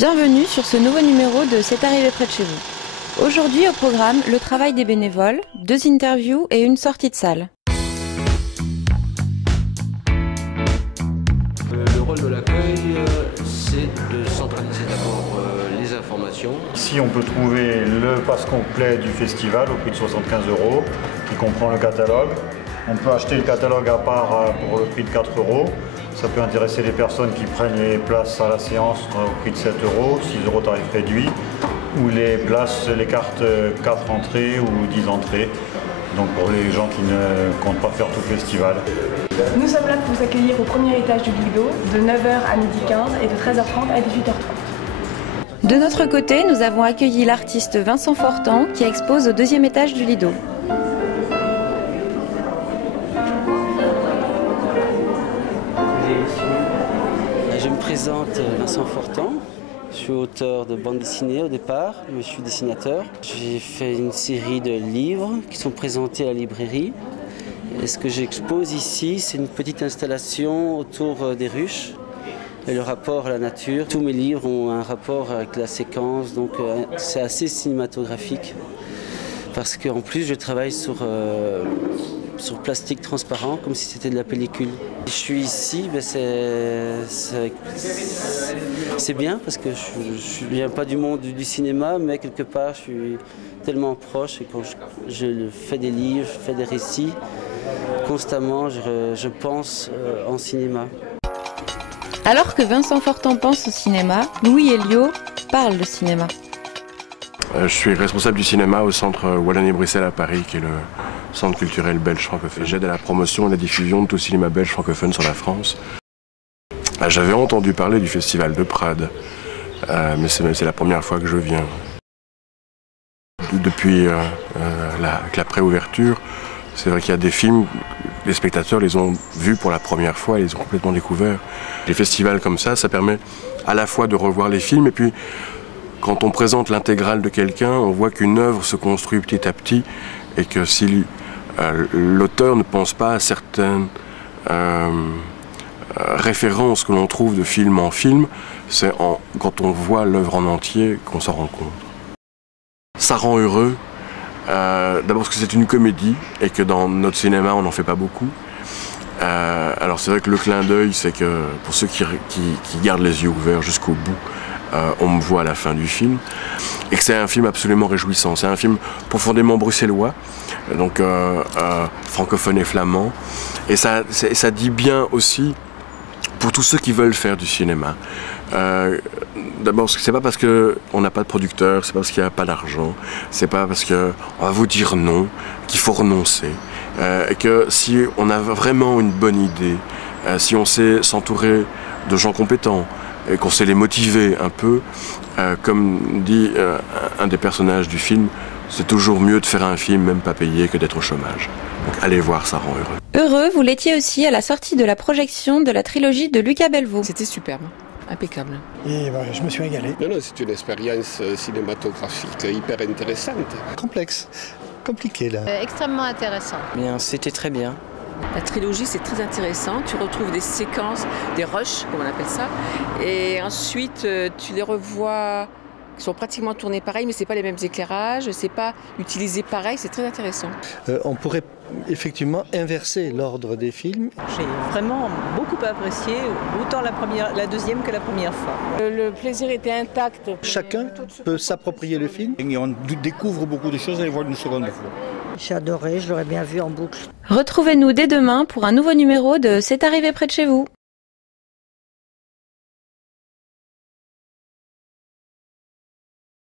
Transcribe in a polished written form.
Bienvenue sur ce nouveau numéro de C'est arrivé près de chez vous. Aujourd'hui au programme, le travail des bénévoles, 2 interviews et une sortie de salle. Le rôle de l'accueil, c'est de centraliser d'abord les informations. Ici, on peut trouver le pass complet du festival au prix de 75 €, qui comprend le catalogue. On peut acheter le catalogue à part pour le prix de 4 €. Ça peut intéresser les personnes qui prennent les places à la séance au prix de 7 €, 6 € tarif réduit, ou les cartes 4 entrées ou 10 entrées. Donc pour les gens qui ne comptent pas faire tout le festival. Nous sommes là pour vous accueillir au premier étage du Lido, de 9 h à 12h15 et de 13h30 à 18h30. De notre côté, nous avons accueilli l'artiste Vincent Fortan qui expose au 2e étage du Lido. Je me présente Vincent Fortan, je suis auteur de bande dessinée au départ, mais je suis dessinateur. J'ai fait une série de livres qui sont présentés à la librairie. Et ce que j'expose ici, c'est une petite installation autour des ruches et le rapport à la nature. Tous mes livres ont un rapport avec la séquence, donc c'est assez cinématographique. Parce qu'en plus, je travaille sur plastique transparent, comme si c'était de la pellicule. Je suis ici, c'est bien parce que je ne viens pas du monde du cinéma, mais quelque part, je suis tellement proche et quand je fais des livres, je fais des récits, constamment, je pense en cinéma. Alors que Vincent Fortan pense au cinéma, Louis Elio parle de cinéma. Je suis responsable du cinéma au centre Wallonie-Bruxelles à Paris, qui est le centre culturel belge francophone. J'aide à la promotion et à la diffusion de tout le cinéma belge francophone sur la France. J'avais entendu parler du festival de Prades, mais c'est la première fois que je viens. Depuis la pré-ouverture, c'est vrai qu'il y a des films, les spectateurs les ont vus pour la première fois et les ont complètement découverts. Les festivals comme ça permet à la fois de revoir les films et puis quand on présente l'intégrale de quelqu'un, on voit qu'une œuvre se construit petit à petit et que si l'auteur ne pense pas à certaines références que l'on trouve de film en film, c'est quand on voit l'œuvre en entier qu'on s'en rend compte. Ça rend heureux, d'abord parce que c'est une comédie et que dans notre cinéma on n'en fait pas beaucoup. Alors c'est vrai que le clin d'œil, c'est que pour ceux qui gardent les yeux ouverts jusqu'au bout, on me voit à la fin du film, et que c'est un film absolument réjouissant. C'est un film profondément bruxellois, donc francophone et flamand, et ça dit bien aussi pour tous ceux qui veulent faire du cinéma. D'abord, c'est pas parce qu'on n'a pas de producteur, c'est pas parce qu'il n'y a pas d'argent, c'est pas parce qu'on va vous dire non qu'il faut renoncer, et que si on a vraiment une bonne idée, si on sait s'entourer de gens compétents, et qu'on sait les motiver un peu, comme dit un des personnages du film, c'est toujours mieux de faire un film, même pas payé, que d'être au chômage. Donc allez voir, ça rend heureux. Heureux, vous l'étiez aussi à la sortie de la projection de la trilogie de Lucas Belvaux. C'était superbe, impeccable. Et voilà, je me suis régalé. Non, c'est une expérience cinématographique hyper intéressante. Complexe, compliqué là. Extrêmement intéressant. Bien, c'était très bien. La trilogie, c'est très intéressant. Tu retrouves des séquences, des rushs, comme on appelle ça. Et ensuite, tu les revois, qui sont pratiquement tournés pareil, mais ce n'est pas les mêmes éclairages, c'est pas utilisé pareil, c'est très intéressant. On pourrait effectivement inverser l'ordre des films. J'ai vraiment beaucoup apprécié, autant la deuxième que la première fois. Le plaisir était intact. Chacun peut s'approprier le film. Et on découvre beaucoup de choses à les voir une seconde fois. J'ai adoré, je l'aurais bien vu en boucle. Retrouvez-nous dès demain pour un nouveau numéro de C'est arrivé près de chez vous.